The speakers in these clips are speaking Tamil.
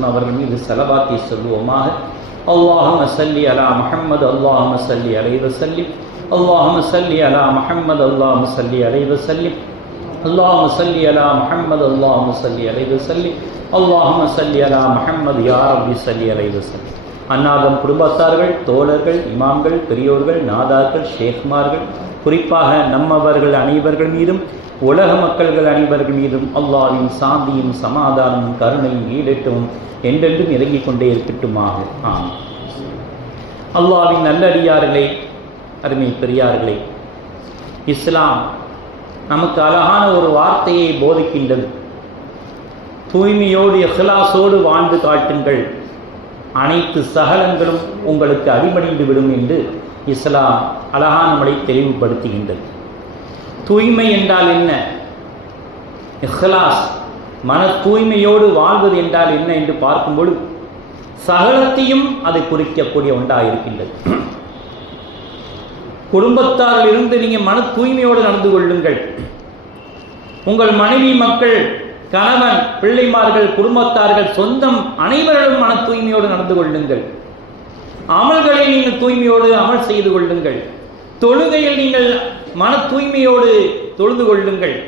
வஸல்லம் அவர்கள் மீது ஸலவாத்தை சொல்லுவோமாக. அல்லாஹும்ம ஸல்லி அலா முஹம்மது அல்லாஹும்ம ஸல்லி அலைஹி வஸல்லிம். அல்லாஹும்ம ஸல்லி அலா முஹம்மது அல்லாஹும்ம ஸல்லி அலைஹி வஸல்லிம். அல்லாஹும்ம ஸல்லி அலா முஹம்மது அல்லாஹும்ம ஸல்லி அலைஹி வஸல்லிம். அல்லாஹும்ம ஸல்லி அலா முஹம்மது யா ரப்பி ஸல்லி அலைஹி வஸல்லிம். அன்னாதம் குடும்பத்தார்கள், தோழர்கள், இமாம்கள், பெரியோர்கள், நாதாக்கள், ஷேக்மார்கள், குறிப்பாக நம்மவர்கள் அனைவர்கள் மீதும் உலக மக்கள்கள் அனைவர்கள் மீதும் அல்லாஹ்வின் சாந்தியும் சமாதானமும் கருணையும் ஈடேற்றவும் என்றென்றும் இறங்கிக் கொண்டே இருக்கட்டுமாக. ஆம். அல்லாஹ்வின் நல்லடியார்களே, அருமை பெரியார்களே, இஸ்லாம் நமக்கு அழகான ஒரு வார்த்தையை போதிக்கின்றது. தூய்மையோடு இஹ்லாஸோடு வாழ்ந்து காட்டுங்கள், அனைத்து சகலங்களும் உங்களுக்கு அடிபணிந்து விடும் என்று இஸ்லாம் அழகான நம்மளை தெளிவுபடுத்துகின்றது. தூய்மை என்றால் என்ன, இஹ்லாஸ் மன தூய்மையோடு வாழ்வது என்றால் என்ன என்று பார்க்கும்போது சகலத்தையும் அதை குறிக்கக்கூடிய ஒன்றாக இருக்கின்றது. குடும்பத்தாரில் இருந்து நீங்கள் மன தூய்மையோடு நடந்து கொள்ளுங்கள். உங்கள் மனைவி, மக்கள், கணவன், பிள்ளைமார்கள், குடும்பத்தார்கள், சொந்தம் அனைவரும் மன தூய்மையோடு நடந்து கொள்ளுங்கள். அமல்களை நீங்கள் தூய்மையோடு அமல் செய்து கொள்ளுங்கள். தொழுகையில் நீங்கள் மன தூய்மையோடு தொழுது கொள்ளுங்கள்.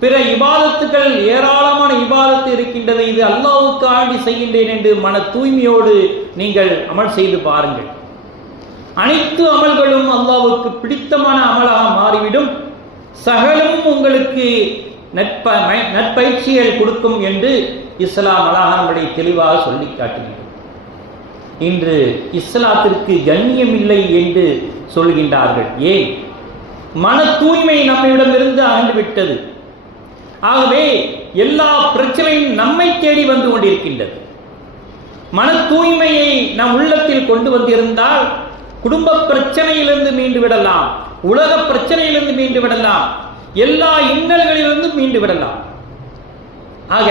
பிற இபாதத்துக்கள் ஏராளமான இபாதத்து இருக்கின்றது, இது அல்லாஹ்வுக்கு ஆண்டி செய்கின்றேன் என்று மன தூய்மையோடு நீங்கள் அமல் செய்து பாருங்கள். அனைத்து அமல்களும் அல்லாஹ்வுக்கு பிடித்தமான அமலாக மாறிவிடும். சகலமும் உங்களுக்கு நற்பயிற்சிகள் கொடுக்கும் என்று இஸ்லாம் அழகானபடி தெளிவாக சொல்லி காட்டுகிறது. இன்று இஸ்லாத்திற்கு கண்ணியம் இல்லை என்று சொல்கின்றார்கள். ஏன்? மன தூய்மை நம்மிடமிருந்து அகன்றுவிட்டது. ஆகவே எல்லா பிரச்சனையும் நம்மை தேடி வந்து கொண்டிருக்கின்றது. மன தூய்மையை நம் உள்ளத்தில் கொண்டு வந்திருந்தால் குடும்ப பிரச்சனையிலிருந்து மீண்டு விடலாம், உலக பிரச்சனையிலிருந்து மீண்டு விடலாம், எல்லா இன்னல்களிலிருந்து மீண்டு விடலாம். ஆக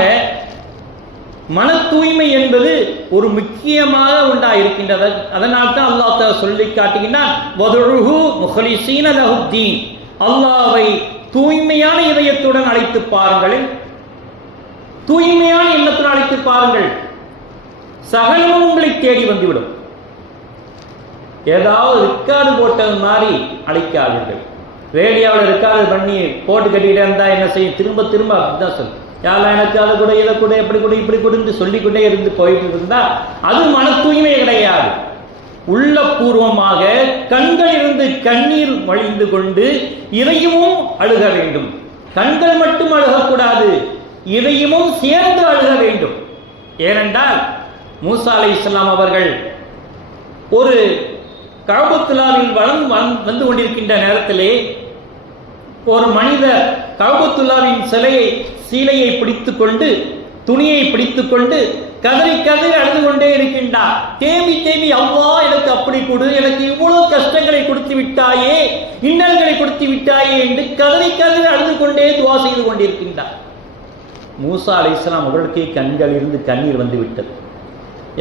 மன தூய்மை என்பது ஒரு முக்கியமாக ஒன்றாக இருக்கின்றது. அதனால் தான் அல்லாஹ் தஆலா சொல்லி காட்டுகின்றான், வதுஉஹு முஹ்லிஸீன லஹுத்தீன், அல்லாஹ்வை தூய்மையான இதயத்துடன் அழைத்து பாருங்கள், தூய்மையான எண்ணத்துடன் அழைத்து பாருங்கள், சகலமும் உங்களை தேடி வந்துவிடும். ஏதாவது ரெக்கார்டு போட்டது மாதிரி அழைக்காதீர்கள். ரேடியோவில் ரெக்கார்டு பண்ணி போட்டு கட்டிக்கிட்டே இருந்தா என்ன செய்யும்? திரும்ப திரும்ப அப்படிதான் சொல்லும், யாரெல்லாம் எனக்கு அதை கூட இதை கூட எப்படி கூட இப்படி கூட சொல்லிக்கொண்டே இருந்து போயிட்டு இருந்தா அது மன தூய்மை கிடையாது. உள்ளபூர்வமாக கண்களிலிருந்து கண்ணீர் வழிந்து கொண்டு இதயமும் அழுக வேண்டும். கண்கள் மட்டும் அழுகக்கூடாது, இதயமும் சேர்ந்து அழுக வேண்டும். ஏனென்றால் மூசா அலைஹிஸ்ஸலாம் அவர்கள் ஒரு கஅபத்துல்லாவில் வந்து கொண்டிருக்கின்ற நேரத்திலே ஒரு மனிதர் கஅபத்துல்லாவின் சீலையை பிடித்துக் கொண்டு, துணியை பிடித்துக் கொண்டு கதறி கதறி அழுது கொண்டே இருக்கின்றார். தேம்பி தேம்பி, அல்லாஹ் எனக்கு அப்படி கொடு, எனக்கு இவ்வளவு கஷ்டங்களை கொடுத்து விட்டாயே, இன்னல்களை கொடுத்து விட்டாயே என்று கதறி கதறி அழுது கொண்டே துஆ செய்து கொண்டிருக்கின்றார். மூசா அலைஹிஸ்ஸலாம் அவர்களுக்கே கண்களிலிருந்து கண்ணீர் வந்து விட்டது.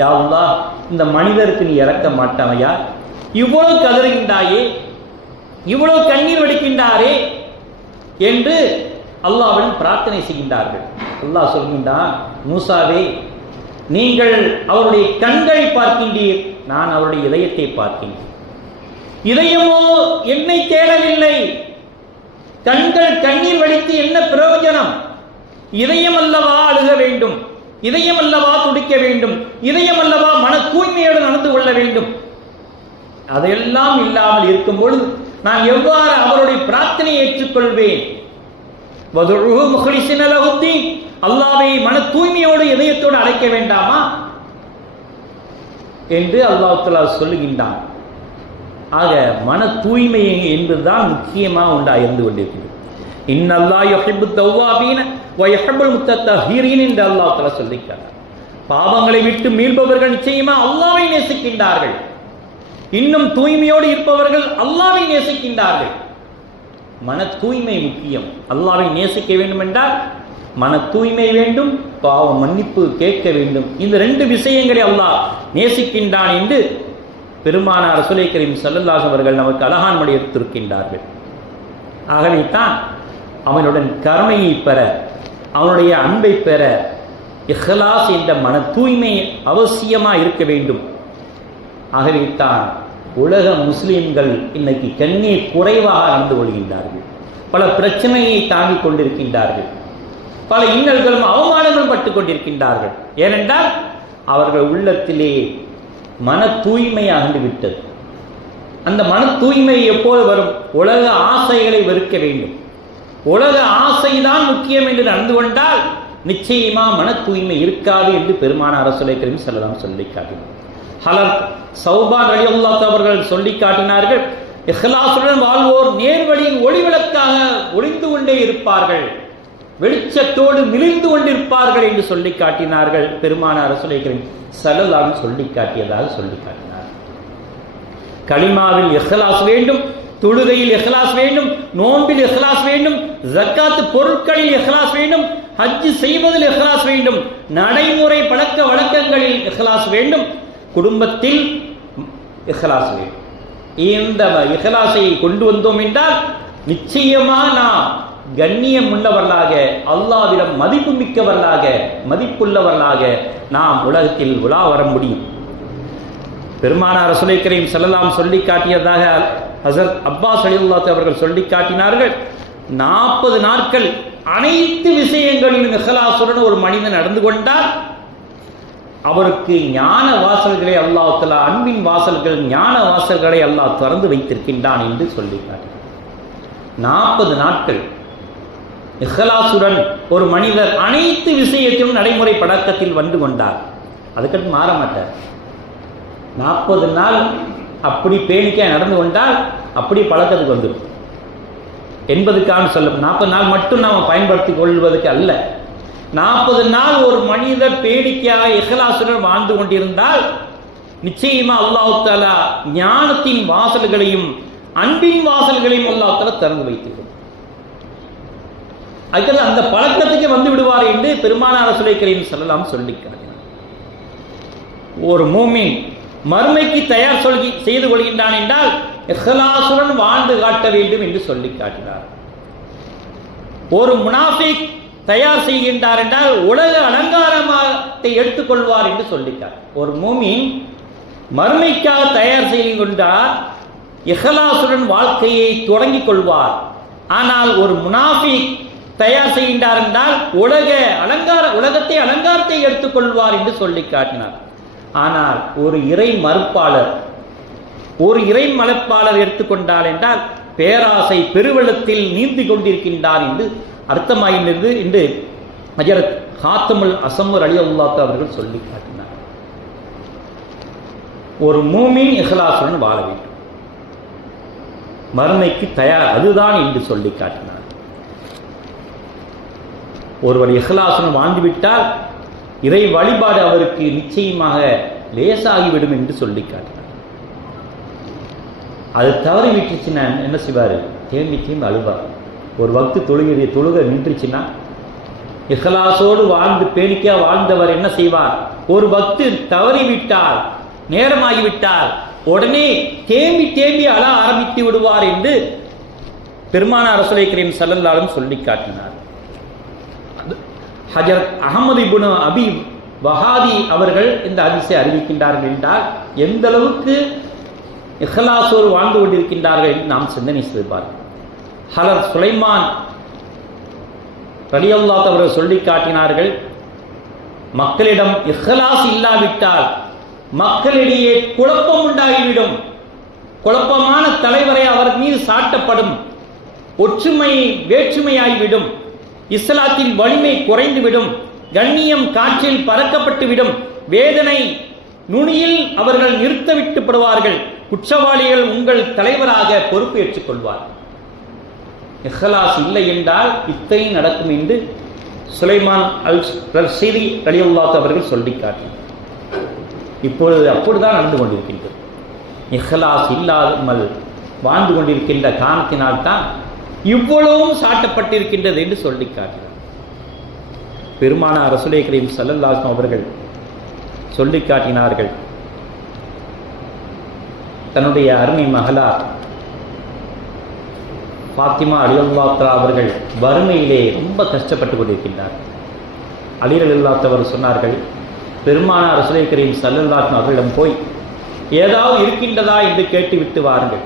யா அல்லாஹ், இந்த மனிதருக்கு நீ இறக்க மாட்டாயா? இவ்வளவு கதறுகின்றாயே, இவ்வளவு கண்ணீர் வடிக்கின்றாரே என்று அல்லாஹ்விடம் பிரார்த்தனை செய்கின்றார்கள். அல்லாஹ் சொல்கின்றான், மூசாவே, நீங்கள் அவருடைய கண்களை பார்க்கின்றீர், நான் அவருடைய இதயத்தை பார்க்கின்றேன். இதயமோ என்னை தேடவில்லை. கண்கள் கண்ணீர் வடித்து என்ன பிரயோஜனம்? இதயம் அல்லவா அழுக வேண்டும், இதயம் அல்லவா துடிக்க வேண்டும், இதயம் அல்லவா மன தூய்மையோடு நடந்து கொள்ள வேண்டும். அதையெல்லாம் இல்லாமல் இருக்கும் பொழுது நான் எவ்வாறு அவருடைய பிரார்த்தனையை ஏற்றுக்கொள்வேன்? வதுஉஹு முஹ்லிஸீன லஹுத்தீன், அல்லாஹ்வை மன தூய்மையோடு இதயத்தோடு அழைக்க வேண்டாமா என்று அல்லாஹ் தஆலா சொல்லுகின்றான். ஆக மன தூய்மை என்பதுதான் முக்கியமாக ஒன்றாக இருந்து கொண்டிருக்கிறது. இன்னல்லாஹ் யுஹிப்பு தவ்வாபீன வ யுஹிப்புல் முத்தத்தஹீரீன் என்று அல்லாஹ் தஆலா சொல்லிக்கிறார். பாவங்களை விட்டு மீள்பவர்கள் நிச்சயமா அல்லாஹ்வை நேசிக்கின்றார்கள். இன்னும் தூய்மையோடு இருப்பவர்கள் அல்லாஹ்வை நேசிக்கின்றார்கள். மன தூய்மை முக்கியம். அல்லாஹ்வை நேசிக்க வேண்டும் என்றால் மன தூய்மை வேண்டும், பாவ மன்னிப்பு கேட்க வேண்டும். இந்த ரெண்டு விஷயங்களை அல்லாஹ் நேசிக்கின்றான் என்று பெருமானார் ரசூலை கரீம் ஸல்லல்லாஹு அலைஹி அவர்கள் நமக்கு அழகான மொழி எடுத்திருக்கின்றார்கள். ஆகவே தான் அவனுடன் கருணையை பெற, அவனுடைய அன்பை பெற, இஹ்லாஸ் என்ற மன தூய்மை அவசியமாக இருக்க வேண்டும். ஆகவேத்தான் உலக முஸ்லிம்கள் இன்னைக்கு கண்ணீர் குறைவாக நடந்து கொள்கின்றார்கள், பல பிரச்சனையை தாங்கிக் கொண்டிருக்கின்றார்கள், பல இன்னல்களும் அவமானங்களும் பட்டுக் கொண்டிருக்கின்றார்கள். ஏனென்றால் அவர்கள் உள்ளத்திலே மன தூய்மை அகன்று விட்டது. அந்த மன தூய்மை எப்போது வரும்? உலக ஆசைகளை வெறுக்க வேண்டும். உலக ஆசைதான் முக்கியம் என்று நடந்து கொண்டால் நிச்சயமா மன தூய்மை இருக்காது என்று பெருமானார் ரசூலுல்லாஹி ஸல்லல்லாஹு அலைஹி வஸல்லம் சொல்லி காட்டினார். ஹலத் சௌபான் ரலியல்லாஹு அவர்கள் சொல்லி காட்டினார்கள், இஹ்லாசுடன் வாழ்வோர் நேர்வழியின் ஒளிவிளக்காக ஒளிந்து கொண்டே இருப்பார்கள், வெளிச்சத்தோடு மிளிர்ந்து கொண்டிருப்பார்கள் என்று சொல்லி காட்டினார்கள். பெருமானார் ரசூலுல்லாஹி ஸல்லல்லாஹு அலைஹி வஸல்லம் சொல்லி காட்டியதாக சொல்லி காட்டினார். கலிமாவில் இஹ்லாஸ் வேண்டும், தொழுகையில் இஹ்லாஸ் வேண்டும், நோன்பில் இஹ்லாஸ் வேண்டும், ஜக்காத் பொருட்களில் இஹ்லாஸ் வேண்டும், ஹஜ் செய்வதில் இஹ்லாஸ் வேண்டும், நடைமுறை பழக்க வழக்கங்களில் இஹ்லாஸ் வேண்டும், குடும்பத்தில் இஹ்லாஸ் வேண்டும். இந்த இஹ்லாஸை கொண்டு வந்தோம் என்றால் நிச்சயமா நாம் கண்ணியம் உள்ளவர்களாக, அல்லாஹ்விடம் மதிப்பு மிக்கவர்களாக, மதிப்புள்ளவர்களாக நாம் உலகத்தில் உலா வர முடியும். பெருமானார் ரசூலுல்லாஹி ஸல்லல்லாஹு அலைஹி வஸல்லம் சொல்லி காட்டியதாக ஹஸரத் அப்பாஸ் ரலியல்லாஹு அவர்கள் சொல்லி காட்டினார்கள், 40 நாட்கள் அனைத்து விஷயங்களிலும் இஹ்லாசுடன் ஒரு மனிதன் நடந்து கொண்டால் அவருக்கு ஞான வாசல்களை அல்லாஹ் தஆலா, அன்பின் வாசல்கள், ஞான வாசல்களை அல்லாஹ் திறந்து வைத்திருக்கின்றான் என்று சொல்லி காட்டினார். 40 நாட்கள் இஹ்லாசுடன் ஒரு மனிதர் அனைத்து விஷயத்திலும் நடைமுறை பழக்கத்தில் வந்து கொண்டார், அதுக்கடுத்து மாற மாட்டார். 40 நாள் அப்படி பேணிக்க நடந்து கொண்டால் அப்படி பழக்கத்துக்கு வந்துடும் என்பதுக்காக சொல்ல. 40 நாள் மட்டும் நாம் பயன்படுத்திக் கொள்வதற்கு அல்ல, 40 நாள் ஒரு மனிதர் பேணிக்கையாக இஹ்லாசுடன் வாழ்ந்து கொண்டிருந்தால் நிச்சயமா அல்லாஹ் தஆலா ஞானத்தின் வாசல்களையும் அன்பின் வாசல்களையும் அல்லாஹ் தஆலா திறந்து வைத்திருக்கிறார். அதுக்கு அந்த பழக்கத்துக்கு வந்து விடுவார் என்று பெருமானார் ரசூலுல்லாஹி ஸல்லல்லாஹு அலைஹி வஸல்லம் சொல்லி காட்டினார். ஒரு மூமின் மறுமைக்கு தயார் செய்து கொள்கின்றான் என்றால் இஹ்லாசுடன் வாழ்ந்து காட்ட வேண்டும் என்று சொல்லி காட்டினார். ஒரு முனாஃபிக் தயார் செய்கின்றார் என்றால் உலக அலங்காரத்தை எடுத்துக்கொள்வார் என்று சொல்லிட்டார். ஒரு மூமின் மறுமைக்காக தயார் செய்து கொண்டார், இஹ்லாசுடன் வாழ்க்கையை தொடங்கிக் கொள்வார். ஆனால் ஒரு முனாஃபிக் தயார் செய்கின்றார் என்றால் உலகத்தை அலங்காரத்தை எடுத்துக்கொள்வார் என்று சொல்லி காட்டினார். ஆனால் ஒரு இறை மறுப்பாளர் எடுத்துக்கொண்டார் என்றால் பேராசை பெருவெள்ளத்தில் நீந்தி கொண்டிருக்கின்றார் என்று அர்த்தமாகின்றது என்று ஹஜ்ரத் ஹாத்தமுல் அஸம்மர் ரலியல்லாஹு அவர்கள் சொல்லி காட்டினார். ஒரு மூமின் இஹ்லாசுடன் வாழ வேண்டும், மறுமைக்கு தயார், அதுதான் என்று சொல்லி காட்டினார். ஒருவர் இஹ்லாசுடன் வாழ்ந்துவிட்டால் இறை வழிபாடு அவருக்கு நிச்சயமாக லேசாகிவிடும் என்று சொல்லி காட்டினார். அது தவறி விட்டுச்சுன்னா என்ன செய்வார்? தேம்பி அழுவார். ஒரு வக்து தொழுகை நின்றுச்சுன்னா இஹ்லாசோடு வாழ்ந்து பேணிக்கா வாழ்ந்தவர் என்ன செய்வார்? ஒரு வக்து தவறிவிட்டால், நேரமாகிவிட்டால் உடனே தேம்பி அழ ஆரம்பித்து விடுவார் என்று பெருமானார் ரசூலுல்லாஹி ஸல்லல்லாஹு அலைஹி வஸல்லம் சொல்லி காட்டினார். ஹஜ்ரத் அஹ்மது இப்னு அபி வஹாதி அவர்கள் இந்த ஹதீஸை அறிவிக்கின்றார்கள் என்றால் எந்த அளவுக்கு இஹ்லாஸோடு வாழ்ந்து கொண்டிருக்கின்றார்கள் என்று நாம் சிந்தனை செய்து பார்க்கிறோம். ஹலர் சுலைமான் ரலியல்லாஹு அவர்கள் சொல்லி காட்டினார்கள், மக்களிடம் இஹ்லாஸ் இல்லாவிட்டால் மக்களிடையே குழப்பம் உண்டாகிவிடும், குழப்பமான தலைவரை அவர் மீது சாட்டப்படும், ஒற்றுமை வேற்றுமையாகிவிடும், இஸ்லாத்தின் வலிமை குறைந்துவிடும், கண்ணியம் காற்றில் பறக்கப்பட்டுவிடும், வேதனை நுனியில் அவர்கள் நிறுத்தவிட்டுப்படுவார்கள், குற்றவாளிகள் உங்கள் தலைவராக பொறுப்பு ஏற்றுக் கொள்வார். இஹ்லாஸ் இல்லை என்றால் இத்தை நடக்கும் என்று சுலைமான் அல் ரஷீதி ரலியல்லாஹு அவர்கள் சொல்லி காட்டினார். இப்பொழுது அப்படிதான் நடந்து கொண்டிருக்கின்றது. இஹ்லாஸ் இல்லாமல் வாழ்ந்து கொண்டிருக்கின்ற காரணத்தினால் தான் இவ்வளவும் சாட்டப்பட்டிருக்கின்றது என்று சொல்லி காட்டினார். பெருமானார் ரசூலுல்லாஹி ஸல்லல்லாஹு அலைஹி வஸல்லம் அவர்கள் சொல்லி காட்டினார்கள், தன்னுடைய அருமை மகளார் ஃபாத்திமா ரலியல்லாஹு தஆலா அவர்கள் வறுமையிலே ரொம்ப கஷ்டப்பட்டு கொண்டிருக்கின்றார். அலி ரலியல்லாஹு அவர் சொன்னார்கள், பெருமானார் ரசூலுல்லாஹி கரீம் ஸல்லல்லாஹு அலைஹி அவர்களிடம் போய் ஏதாவது இருக்கின்றதா என்று கேட்டுவிட்டு வாருங்கள்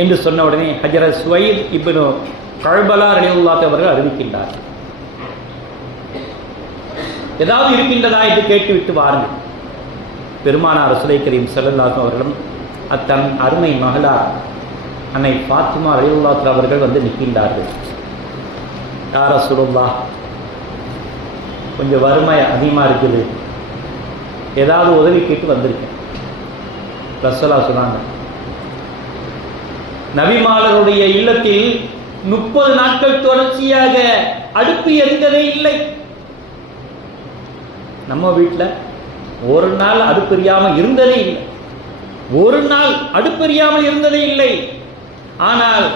என்று சொன்ன உடனே ஹஜ்ரத் சுவைத் இப்னு கல்பலா ரலியல்லாஹு அவர்கள் அறிவிக்கின்றார், ஏதாவது இருக்கின்றதா என்று கேட்டுவிட்டு வாருங்கள். பெருமானார் ரசூலுல்லாஹி கரீம் ஸல்லல்லாஹு அவர்களும் அத்தன் அருமை மகளார் அன்னை ஃபாத்திமா ரலியல்லாஹு அவர்கள் வந்து நிற்கின்றார்கள். யா ரசூலுல்லாஹ், கொஞ்சம் வறுமை அதிகமாக இருக்குது, ஏதாவது உதவி கேட்டு வந்திருக்கேன். ரசூலுல்லாஹ் சொன்னாங்க, நபிமாலருடைய இல்லத்தில் 30 நாட்கள் தொடர்ச்சியாக அடுப்பு எரிந்ததே இல்லை. நம்ம வீட்டில் ஒரு நாள் அடுப்பெரியாமல் இருந்ததே இல்லை, ஒரு நாள் அடுப்பெரியாமல் இருந்ததே இல்லை. ஆனால்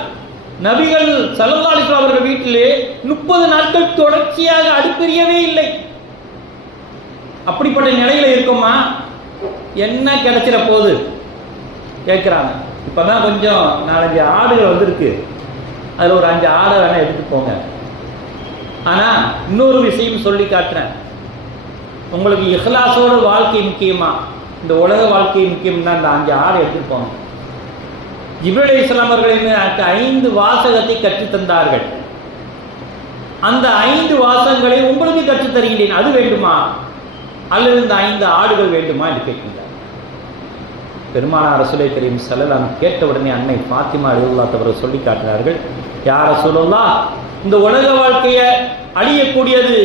நபிகள் ஸல்லல்லாஹு அலைஹி வஸல்லம் அவர்கள் வீட்டிலே 30 நாட்கள் தொடர்ச்சியாக அடுப்பெரியவே இல்லை. அப்படிப்பட்ட நிலையில இருக்குமா? என்ன கிடைச்சிட போகுது கேட்குறாங்க. இப்போதான் கொஞ்சம் 4-5 ஆடுகள் வந்திருக்கு, அதில் ஒரு 5 ஆடை வேணால் எடுத்துட்டு போங்க. ஆனால் இன்னொரு விஷயம் சொல்லி காட்டுறேன், உங்களுக்கு இஹ்லாஸோட வாழ்க்கை முக்கியமா, இந்த உலக வாழ்க்கை முக்கியம்னா இந்த 5 ஆடை எடுத்துட்டு போங்க. ஜிப்ரீல் அலைஹிஸ்ஸலாம் அவர்கள் எனக்கு 5 வாசகத்தை கற்றுத் தந்தார்கள். அந்த 5 வாசகங்களை உங்களுக்கு கற்றுத் தருகின்றேன், அது வேண்டுமா அல்லது இந்த 5 ஆடுகள் வேண்டுமா என்று கேட்கின்றார். பெருமானார் ரசூலுல்லாஹி கரீம் ஸல்லல்லாஹு அலைஹி வஸல்லம் கேட்ட உடனே அன்னை ஃபாத்திமா ரலியல்லாஹு அவர்கள் சொல்லி காட்டினார்கள், யா ரசூலுல்லாஹ், இந்த உலக வாழ்க்கையை அழியக்கூடியது,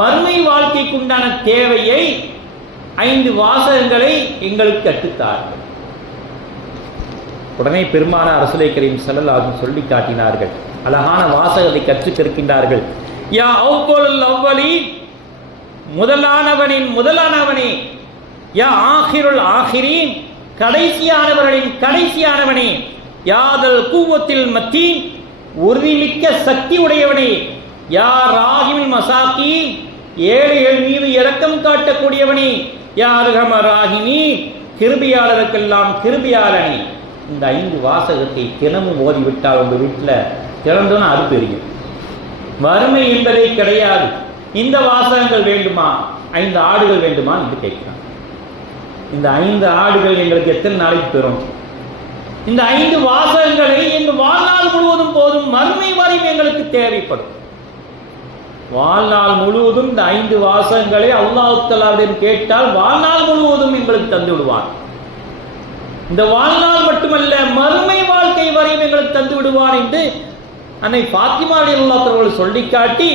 மறுமை வாழ்க்கைக்கு உண்டான தேவையை 5 வாசகங்களை எங்களுக்கு கற்றுத்தார்கள். உடனே பெருமானார் ரசூலுல்லாஹி கரீம் ஸல்லல்லாஹு அலைஹி வஸல்லம் சொல்லி காட்டினார்கள், அழகான வாசகத்தை கற்றுத் தருகின்றார்கள். யா அவ்வலுல் அவ்வலீன், முதலானவனின் முதலானவனே, யா ஆகிருல் ஆகிரீன், கடைசியானவர்களின் கடைசியானவனே, யாதல் கூவத்தில் மத்தீன், உறுதிமிக்க சக்தி உடையவனே, யா ராஹிமில் மசாக்கீன், ஏழைகள் மீது இரக்கம் காட்டக்கூடியவனே, யா அர்ஹம ராஹிமீன், கிருபியாளருக்கெல்லாம் கிருபியாளனே. இந்த 5 வாசகத்தை தினமும் ஓதிவிட்டால் உங்கள் வீட்டில் திறந்தோன்னு அது பெரியும், வறுமை என்பதே கிடையாது. இந்த வாசகங்கள் வேண்டுமா, 5 ஆடுகள் வேண்டுமா என்று கேட்கிறான். இந்த 5 ஆடுகள் எங்களுக்கு எத்தனை நாளைக்கு பெறும்? இந்த 5 வாசகங்களை எங்கள் வாழ்நாள் முழுவதும் போதும், மறுமை வரையும் எங்களுக்கு தேவைப்படும். வாழ்நாள் முழுவதும் இந்த 5 வாசகங்களை அல்லாஹ் தஆலாவிடம் கேட்டால் வாழ்நாள் முழுவதும் எங்களுக்கு தந்து விடுவார். இந்த வாழ்நாள் மட்டுமல்ல, மறுமை வாழ்க்கை வரையும் எங்களுக்கு தந்து விடுவார் என்று அன்னை ஃபாத்திமா ரலியல்லாஹு அவர்கள் சொல்லி காட்டி,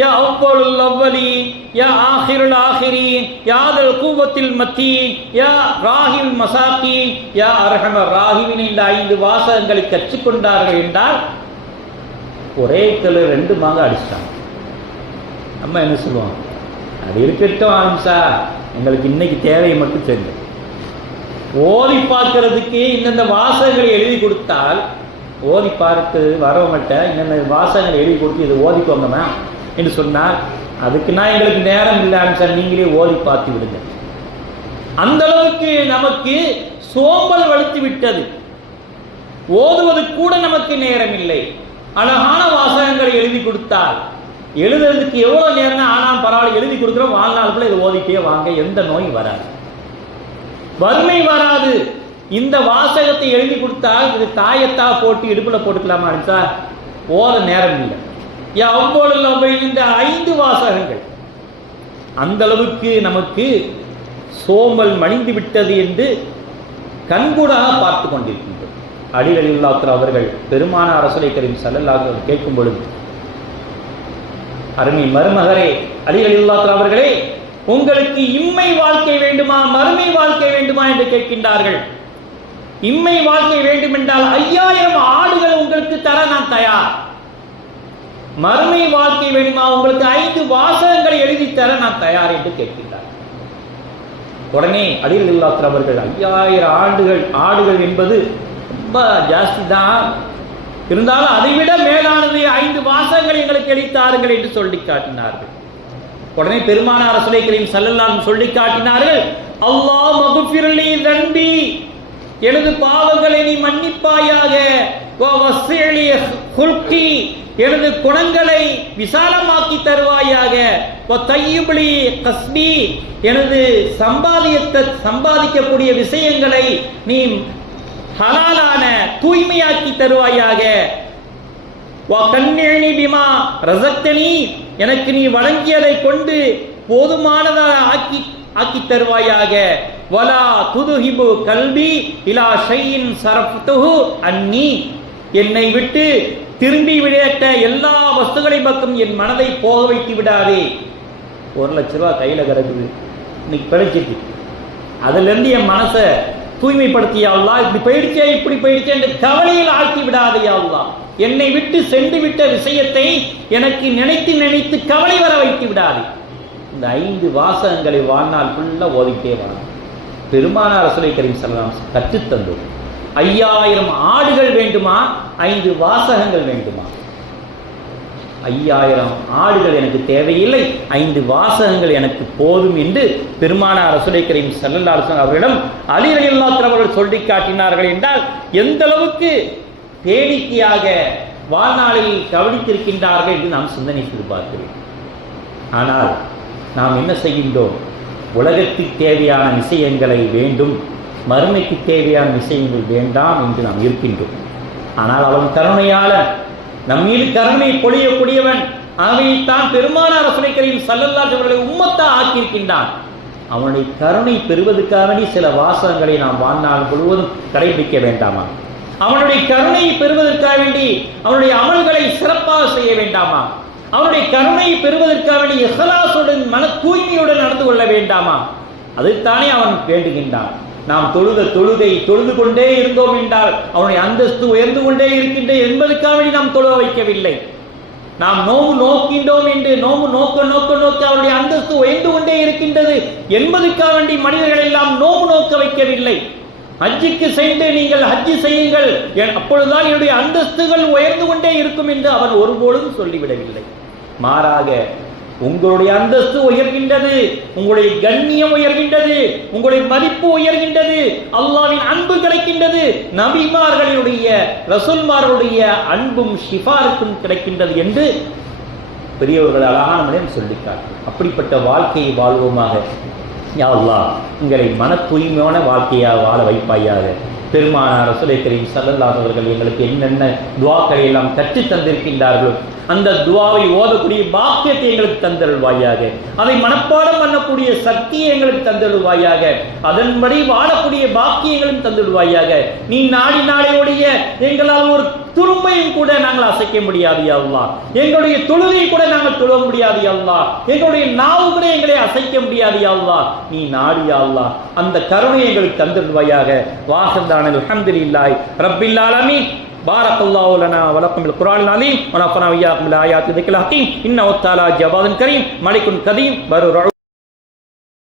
யா அவ்வலுல் அவ்வலீன், யா ஆகிருல் ஆகிரீன், யாதல் கூவத்தில் மத்தீன், யா ராஹில் மசாக்கீன், யா அர்ஹமர் ராஹிமீன், இந்த 5 வாசகங்களை கற்றுக்கொண்டார்கள் என்றால் ஒரே கல்லு 2 மாங்க அடிச்சிட்டாங்க. நம்ம என்ன சொல்லுவோம், அது இருக்கட்டும் ஆரம்பிச்சா, எங்களுக்கு இன்னைக்கு தேவையை மட்டும் தெரியும். ஓதி பார்க்கறதுக்கு இந்தந்த வாசகங்களை எழுதி கொடுத்தால், ஓதி பார்த்து வரவங்கள்ட்ட இந்தந்த வாசகங்களை எழுதி கொடுத்து இது ஓதிக்கோங்கம்மா என்று சொன்னால், அதுக்குன்னா எங்களுக்கு நேரம் இல்லை சார், நீங்களே ஓதி பார்த்து விடுங்க. அந்த அளவுக்கு நமக்கு சோம்பல் வலுத்து விட்டது, ஓதுவது கூட நமக்கு நேரம் இல்லை. அழகான வாசகங்களை எழுதி கொடுத்தால் எழுதுறதுக்கு எவ்வளோ நேரம்னா, ஆனால் பரவாயில்ல எழுதி கொடுக்குறோம், வாழ்நாளுக்குள்ள இதை ஓதிட்டே வாங்க, எந்த நோயும் வராது, வறுமை வராது. இந்த வாசகத்தை எழுதி கொடுத்தால் இது தாயத்தா போட்டு இடுப்பில் போட்டுக்கலாமா சார், ஓத நேரம் இல்லை. அவ்வளவு இந்த 5 வாசகங்கள் அந்த அளவுக்கு நமக்கு சோம்பல் மணிந்து விட்டது என்று கண்கூடாக பார்த்து கொண்டிருக்கின்றோம். அலி ரலியல்லாஹு அவர்கள் பெருமானார் ரசூலுல்லாஹி கரீம் ஸல்லல்லாஹு அலைஹி வஸல்லம் கேட்கும் பொழுது, அருமை மருமகரே அலி ரலியல்லாஹு அவர்களே, உங்களுக்கு இம்மை வாழ்க்கை வேண்டுமா மறுமை வாழ்க்கை வேண்டுமா என்று கேட்கின்றார்கள். இம்மை வாழ்க்கை வேண்டும் என்றால் 5000 ஆடுகள் உங்களுக்கு தர நான் தயார். மறுமை வாழ்க்கை வேண்டுமா, உங்களுக்கு 5 வாசகங்களை எழுதி தர நான் தயார் என்று கேட்கின்றார். உடனே அலி ரலியல்லாஹு அவர்கள் 5000 ஆடுகள் என்பது ரொம்ப ஜாஸ்தி தான், இருந்தாலும் அதைவிட மேலானது 5 வாசகங்களை எங்களுக்கு எழுத்தாருங்கள் என்று சொல்லி காட்டினார்கள். உடனே பெருமானார் ரசூலுல்லாஹி கரீம் ஸல்லல்லாஹு அலைஹி வஸல்லம் சொல்லி காட்டினார்கள், அல்லாஹ் மக்ஃபிர்லி தன்பி, எனது பாவங்களை நீ மன்னிப்பாயாக, வ வஸ்ஸிலி ஹுல்கி, எனது குணங்களை விசாலமாக்கி தருவாயாக. வதையிப்லி கஸ்பி, எனது சம்பாதிக்கக்கூடிய விஷயங்களை நீ ஹலாலான தூய்மையாக்கி தருவாயாக. வகன்னினி பிமா ரஸக்தனி, எனக்கு நீ வழங்கியதை கொண்டு போதுமானதாக ஆக்கி தருவாயாக. வலா துதுஹிபு கல்பி இலா ஷைஇன் சரஃப்துஹு அன்னி, என்னை விட்டு திரும்பி விடட்ட எல்லா வஸ்துகளை பக்கம் என் மனதை போக வைத்து விடாதே. 1 லட்ச ரூபா கையில் கிடக்குது, இன்னைக்கு பிழைச்சிட்டு, அதிலிருந்து என் மனசை தூய்மைப்படுத்திய அல்லாஹ், இப்படி போயிடுச்சே என்று கவலையில் ஆழ்த்தி விடாதே அல்லாஹ். என்னை விட்டு சென்று விட்ட விஷயத்தை எனக்கு நினைத்து கவலை வர வைத்து விடாதே. இந்த 5 வாசகங்களை வாழ்நாள் ஃபுல்லாக ஓதிக்கிட்டே வரலாம். பெருமானார் ரசூலுல்லாஹி கரீம் ஸல்லல்லாஹு அலைஹி வஸல்லம் கற்றுத்தந்தோம். 5000 ஆடுகள் வேண்டுமா, 5 வாசகங்கள் வேண்டுமா? 5000 ஆடுகள் எனக்கு தேவையில்லை, 5 வாசகங்கள் எனக்கு போதும் என்று பெருமானார் ரசூலுல்லாஹி கரீம் ஸல்லல்லாஹு அலைஹி வஸல்லம் அவர்களிடம் அலி ரலியல்லாஹு தஆலா அவர்கள் சொல்லி காட்டினார்கள் என்றால் எந்த அளவுக்கு பேணிக்கையாக வாழ்நாளில் கவனித்திருக்கின்றார்கள் என்று நாம் சிந்தனை செய்து பார்க்கிறோம். ஆனால் நாம் என்ன செய்கின்றோம்? உலகத்துக்கு தேவையான விஷயங்களை வேண்டும், மறுமைக்கு தேவையான விஷயங்கள் வேண்டாம் என்று நாம் இருக்கின்றோம். ஆனால் அவன் கருணையாளன், நம் மீது கருணை பொழியக்கூடியவன். அவைத்தான் பெருமானார் ரசூலுல்லாஹி கரீம் ஸல்லல்லாஹு அலைஹி வஸல்லம் உம்மத்தா ஆக்கியிருக்கின்றான். அவனுடைய கருணை பெறுவதற்காக சில வாசகங்களை நாம் வாழ்நாள் முழுவதும் கடைபிடிக்க வேண்டாமா? அவனுடைய கருணையை பெறுவதற்காக வேண்டி அவனுடைய அமல்களை சிறப்பாக செய்ய வேண்டாமா? அவனுடைய கருணையை பெறுவதற்காக வேண்டி இஹ்லாஸுடன் மன தூய்மையுடன் நடந்து கொள்ள வேண்டாமா? அதைத்தானே அவன் வேண்டுகின்றான். நாம் தொழுது கொண்டே இருந்தோம் என்றால் அவனுடைய அந்தஸ்து உயர்ந்து கொண்டே இருக்கின்றது என்பதற்காக வேண்டி நாம் தொழுக வைக்கவில்லை. நாம் நோம்பு நோக்கின்றோம் என்று நோம்பு நோக்க அவருடைய அந்தஸ்து உயர்ந்து கொண்டே இருக்கின்றது என்பதற்காக வேண்டி மனிதர்கள் எல்லாம் நோம்பு நோக்க வைக்கவில்லை. ஹஜ்ஜுக்கு சென்று நீங்கள் ஹஜ்ஜு செய்யுங்கள், அப்பொழுதுதான் என்னுடைய அந்தஸ்துகள் உயர்ந்து கொண்டே இருக்கும் என்று அவன் ஒருபோதும் சொல்லிவிடவில்லை. மாறாக உங்களுடைய அந்தஸ்து உயர்கின்றது, உங்களுடைய கண்ணியம் உயர்கின்றது, உங்களுடைய மதிப்பு உயர்கின்றது, அல்லாஹ்வின் அன்பு கிடைக்கின்றது, நபிமார்களுடைய ரசூல்மார்களுடைய அன்பும் ஷிஃபாருக்கும் கிடைக்கின்றது என்று பெரியவர்கள் அழகான முறையில் சொல்லிட்டார். அப்படிப்பட்ட வாழ்க்கையை வாழ்வோமாக. யா அல்லாஹ், உங்களை மன தூய்மையான வாழ்க்கையாக வாழ வைப்பாயாக. பெருமானார் ரசூலுல்லாஹி கரீம் ஸல்லல்லாஹு அலைஹி வஸல்லம் எங்களுக்கு என்னென்ன துஆக்களை எல்லாம் கற்றுத் தந்திருக்கின்றார்களோ அந்த துஆவை ஓதக்கூடிய பாக்கியத்தை எங்களுக்கு தந்தருள்வாயாக. அதை மனப்பாடம் பண்ணக்கூடிய சக்தியை எங்களுக்கு தந்தருள்வாயாக. அதன்படி வாழக்கூடிய பாக்கியங்களும் தந்துடுவாயாக. நீ நாளையோடைய எங்களால் ஒரு துரும்பையும் கூட நாங்கள் அசைக்க முடியாது யா அல்லாஹ். எங்களுடைய தொழுகை கூட நாங்கள் தொழ முடியாது யா அல்லாஹ். எங்களுடைய நாவு கூட எங்களை அசைக்க முடியாது யா அல்லாஹ். நீ நாடி யா அல்லாஹ், அந்த கருணை எங்களுக்கு தந்துடுவாயாக. வாஹிதான அல்ஹம்துலில்லாஹி ரப்பில் ஆலமீன். பாரக்கல்லாஹு லனா வ லக்கும் பில் குர்ஆனில் அலீம் வ நஃபனா வ இய்யாக்கும் பில் ஆயாத்தி திக்ரில் ஹகீம். இன்னஹு தஆலா ஜவாதுன் கரீம் மலிக்குன் கதீம் பரு